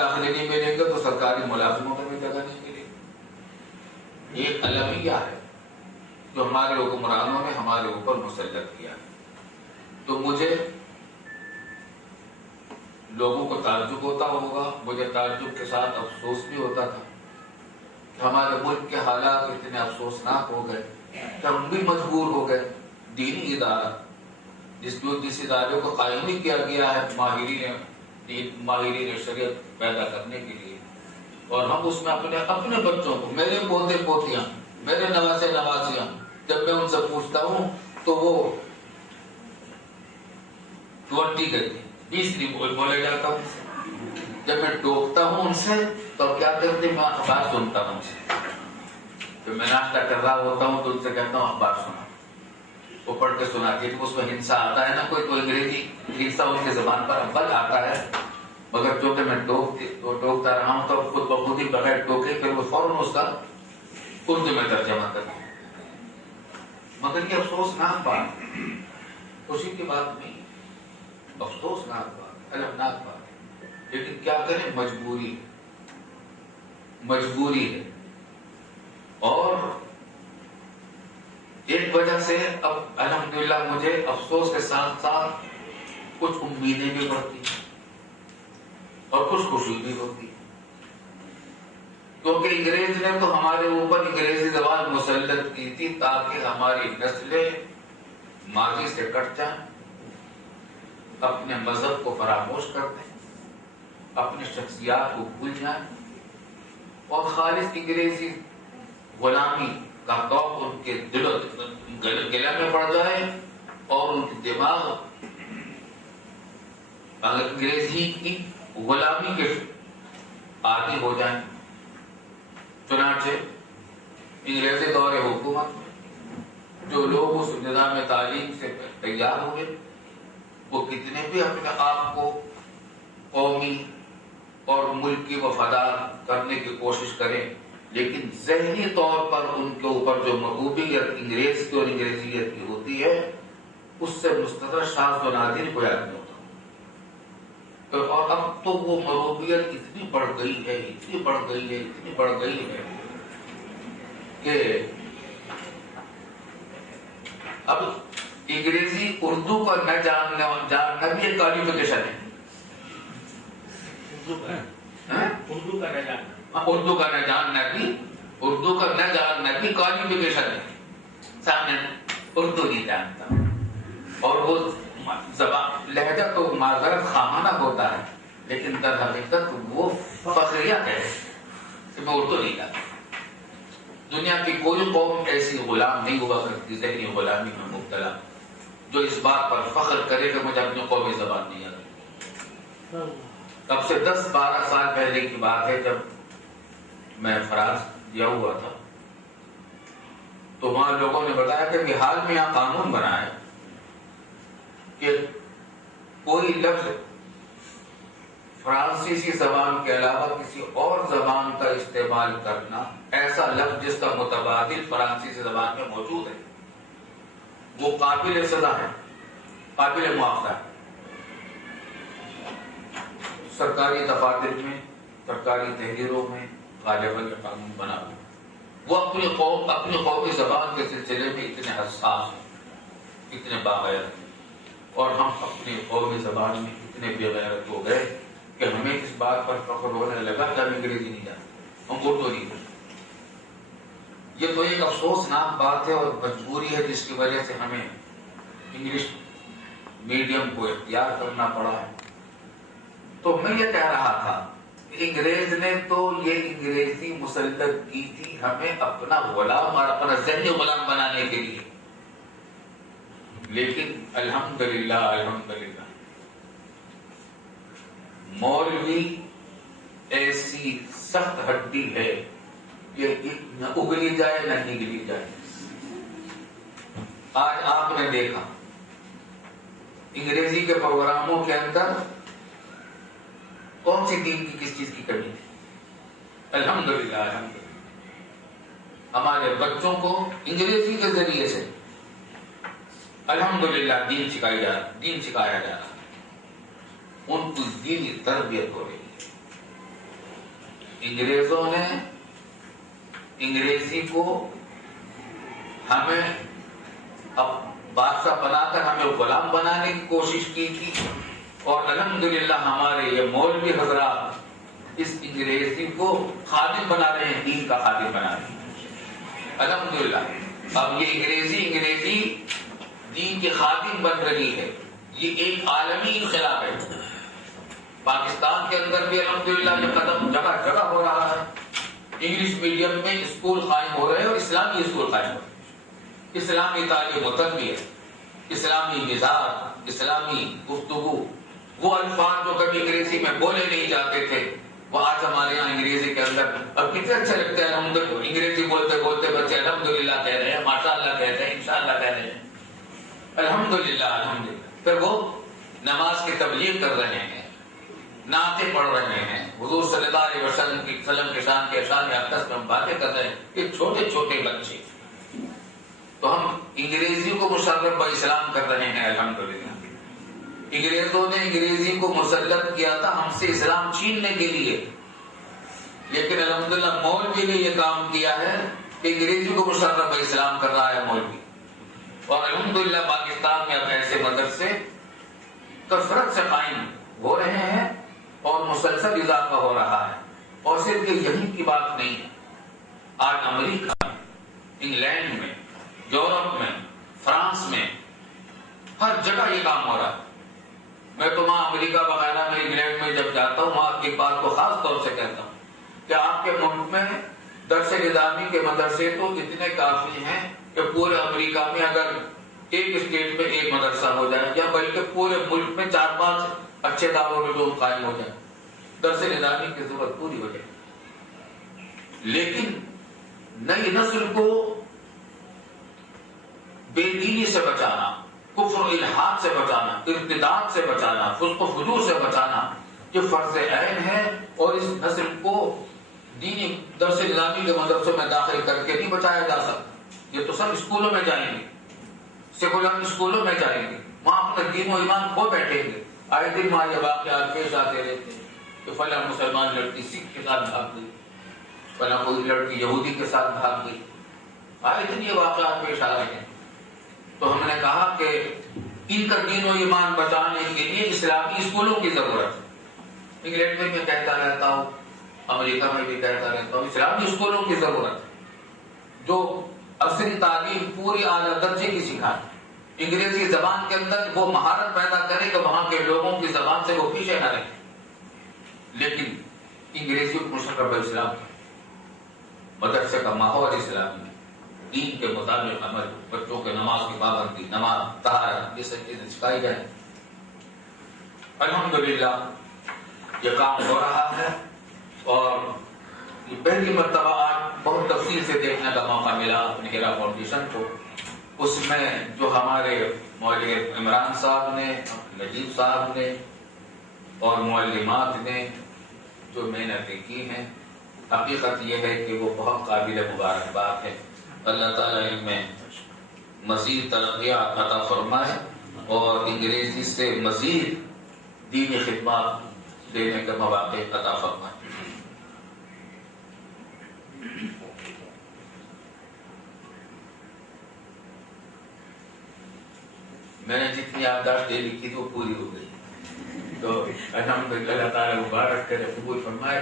داخلے نہیں ملیں گے تو سرکاری ملازموں میں بھی جگہ نہیں ملے گی. ایک المیہ ہے جو ہمارے حکمرانوں نے ہمارے اوپر مسلط کیا ہے. تو مجھے لوگوں کو تعجب ہوتا ہوگا, مجھے تعجب کے ساتھ افسوس بھی ہوتا تھا کہ ہمارے ملک کے حالات اتنے افسوسناک ہو گئے کہ ہم بھی مجبور ہو گئے. دینی ادارہ جس ادارے کو قائم ہی کیا گیا ہے ماہرین شریعت پیدا کرنے کے لیے, اور ہم اس میں اپنے بچوں کو, میرے پوتے پوتیاں, میرے نواسے نواسیاں, جب میں ان سے پوچھتا ہوں تو وہ 20 کہتے ہیں, 20 نہیں بولے جاتا ہوں. جب میں ٹوکتا ہوں ان سے تو کیا کرتے, میں اخبار سنتا ہوں ان سے. جب میں ناشتہ کر رہا ہوتا ہوں تو ان سے کہتا ہوں اخبار سنا, وہ پڑھ کے سناتی ہے. اس میں ہنسا آتا ہے نا, کوئی تو انگریزی ہنسا ان کی زبان پر ابل آتا ہے, مگر جو کہ میں ٹوکتا رہا ہوں تو خود بخود ہی بغیر ٹوکے پھر وہ فوراً اس کا اردو میں ترجمہ کرتا ہوں. مگر یہ افسوسناک بات, خوشی کی بات نہیں, افسوسناک بات, المناک بات. لیکن کیا کریں, مجبوری ہے. اور ایک وجہ سے اب الحمدللہ مجھے افسوس کے ساتھ ساتھ کچھ امیدیں بھی بڑھتی ہیں اور کچھ خوشی بھی ہوتی ہے, کیونکہ انگریز نے تو ہمارے اوپر انگریزی زبان مسلط کی تھی تاکہ ہماری نسلیں ماضی سے کٹ جائیں, اپنے مذہب کو فراموش کر دیں, اپنی شخصیات کو بھول جائیں, اور خالص انگریزی غلامی کا توق ان کے گلے میں پڑ جائے اور ان کی دماغ انگریزی کی غلامی کے عادی ہو جائیں. چنانچہ انگریزی دور حکومت میں جو لوگ اس نظام تعلیم سے تیار ہوئے وہ کتنے بھی اپنے آپ کو قومی اور ملکی وفادار کرنے کی کوشش کریں, لیکن ذہنی طور پر ان کے اوپر جو محبوبیت انگریز کی اور انگریزیت کی ہوتی ہے اس سے مستقر شاذ و نادر کوئی آدمی ہوتا. اور اب تو وہ محبوبیت اتنی بڑھ گئی ہے, اتنی بڑھ گئی ہے کہ اب انگریزی اردو کا نہ جاننا بھی ایک کوالیفیکیشن ہے. اردو کا نہ جاننا بھی کوالیفیکیشن ہے. سامنے اردو نہیں جانتا اور وہ زبان لہجہ تو معذرت خامانہ ہوتا ہے, لیکن در حقیقت وہ فخریہ ہے کہ میں اردو نہیں جانتا. دنیا کی کوئی قوم ایسی غلام نہیں ہوا کرتی ذہنی غلامی میں مبتلا جو اس بات پر فخر کرے کہ مجھے اپنی قومی زبان نہیں آتی. اب سے 10-12 سال پہلے کی بات ہے, جب میں فرانس گیا ہوا تھا تو وہاں لوگوں نے بتایا کہ حال میں یہاں قانون بنا ہے کہ کوئی لفظ فرانسیسی زبان کے علاوہ کسی اور زبان کا استعمال کرنا, ایسا لفظ جس کا متبادل فرانسیسی زبان میں موجود ہے, وہ قابل سزا ہے, قابل مواخذہ ہے. سرکاری دفاتر میں, سرکاری تحریروں میں غالباً یہ قانون بنا ہوا. وہ اپنی قومی زبان کے سلسلے میں اتنے حساس ہیں, اتنے باغیرت ہیں, اور ہم اپنی قومی زبان میں اتنے بے غیرت ہو گئے کہ ہمیں اس بات پر فخر ہونے لگا کہ ہم انگریزی نہیں جانتے, ہم اردو نہیں جانتے. یہ تو ایک افسوسناک بات ہے اور مجبوری ہے جس کی وجہ سے ہمیں انگلش میڈیم کو اختیار کرنا پڑا ہے. تو میں یہ کہہ رہا تھا, انگریز نے تو یہ انگریزی مسلط کی تھی ہمیں اپنا غلام اور اپنا ذہنی غلام بنانے کے لیے, لیکن الحمدللہ مولوی ایسی سخت ہڈی ہے کہ نہ اگلی جائے نہ نگلی جائے. آج آپ نے دیکھا انگریزی کے پروگراموں کے اندر کون سی دین کی کس چیز کی کمی تھی. الحمدللہ ہمارے بچوں کو انگریزی کے ذریعے سے الحمدللہ دین سکھایا جا رہا, ان کی دینی تربیت ہو رہی ہے. انگریزوں نے انگریزی کو ہمیں اب بادشاہ بنا کر ہمیں غلام بنانے کی کوشش کی تھی، اور الحمدللہ ہمارے یہ مولوی حضرات اس انگریزی کو خادم بنا رہے ہیں، دین کا خادم بنا رہے ہیں الحمدللہ۔ اب یہ انگریزی دین کی خادم بن رہی ہے، یہ ایک عالمی انقلاب ہے۔ پاکستان کے اندر بھی الحمدللہ یہ قدم جگہ جگہ ہو رہا ہے، انگلش میڈیم میں اسکول قائم ہو رہے ہیں اور اسلامی اسکول قائم ہو رہے ہیں، اسلامی تعلیم و تربیت، اسلامی مزاج، اسلامی گفتگو، وہ الفاظ جو کبھی انگریزی میں بولے نہیں جاتے تھے وہ آج ہمارے یہاں انگریزی کے اندر اب کتنے اچھے لگتے ہیں۔ الحمدللہ انگریزی بولتے بولتے بچے الحمدللہ کہہ رہے ہیں، ماشاء اللہ کہہ رہے ہیں، انشاءاللہ کہہ رہے ہیں، الحمدللہ الحمدللہ۔ پھر وہ نماز کی تبلیغ کر رہے ہیں، نعتیں پڑھ رہے ہیں، حضور صلی اللہ علیہ وسلم کے شان کے شان اقدس میں ہم باتیں کر رہے ہیں، یہ چھوٹے چھوٹے بچے۔ تو ہم انگریزی کو مشرف و اسلام کر رہے ہیں الحمدللہ۔ انگریزوں نے انگریزی کو مسلط کیا تھا ہم سے اسلام چھیننے کے لیے، لیکن الحمدللہ مولوی نے یہ کام کیا ہے کہ انگریزی کو مشرف و اسلام کر رہا ہے مولوی، اور الحمدللہ پاکستان میں اب ایسے مدرسے کثرت سے قائم ہو رہے ہیں اور مسلسل اضافہ ہو رہا ہے۔ اور صرف یہی کی بات نہیں ہے، آج امریکہ میں، انگلینڈ میں، یورپ میں، فرانس میں، ہر جگہ یہ کام ہو رہا ہے۔ میں تو وہاں امریکہ وغیرہ میں، انگلینڈ میں جب جاتا ہوں وہاں ایک بات کو خاص طور سے کہتا ہوں کہ آپ کے ملک میں درس نظامی کے مدرسے تو اتنے کافی ہیں کہ پورے امریکہ میں اگر ایک اسٹیٹ میں ایک مدرسہ ہو جائے یا بلکہ پورے ملک میں 4-5 اچھے دارالعلوم قائم ہو جائے، درس نظامی کی ضرورت پوری ہو جائے۔ لیکن نئی نسل کو بے دینی سے بچانا، کفر و الحاد سے بچانا، ارتداد سے بچانا، فسق و فجور سے بچانا یہ فرض عین ہے، اور اس نسل کو دینی درس نظامی کے مدرسوں میں داخل کر کے نہیں بچایا جا سکتا۔ یہ تو سب اسکولوں میں جائیں گے، سیکولر اسکولوں میں جائیں گے، وہاں اپنا دین و ایمان کھو بیٹھیں گے۔ آئے دن وہاں یہ واقعات پیش آتے رہتے ہیں کہ فلاں مسلمان لڑکی سکھ کے ساتھ بھاگ گئی، فلاں کوئی لڑکی یہودی کے ساتھ بھاگ گئی، آئے دن یہ واقعات پیش آ رہے ہیں۔ تو ہم نے کہا کہ ان کا دین و ایمان بچانے کے لیے اسلامی اسکولوں کی ضرورت ہے۔ انگلینڈ میں بھی کہتا رہتا ہوں، امریکہ میں بھی کہتا رہتا ہوں، اسلامی اسکولوں کی ضرورت ہے جو عصری تعلیم پوری اعلیٰ درجے کی سکھائے، انگریزی زبان کے اندر وہ مہارت پیدا کرے کہ وہاں کے لوگوں کی زبان سے وہ پیچھے نہ رہے، لیکن انگریزی کو مشرف اسلام، مدرسے کا ماحول اسلامی، دین کے مطابق عمل، بچوں کے نماز کی پابندی، نماز، طہارت، یہ سب چیزیں سکھائی جائیں۔ الحمدللہ یہ کام ہو رہا ہے، اور یہ پہلی مرتبہ آج بہت تفصیل سے دیکھنے کا موقع ملا اپنے ہیرا فاؤنڈیشن کو۔ اس میں جو ہمارے مولوی عمران صاحب نے، نجیب صاحب نے اور معلمات نے جو محنتیں کی ہیں، حقیقت یہ ہے کہ وہ بہت قابل مبارکباد ہے۔ اللہ تعالیٰ ان میں مزید ترقیاں عطا فرمائے اور انگریزی سے مزید دینی خدمات دینے کے مواقع عطا فرمائے۔ میں نے جتنی یادداشت دے لکھی تھی وہ پوری ہو گئی، تو الحمدللہ اللہ تعالیٰ مبارک کرے، قبول فرمائے۔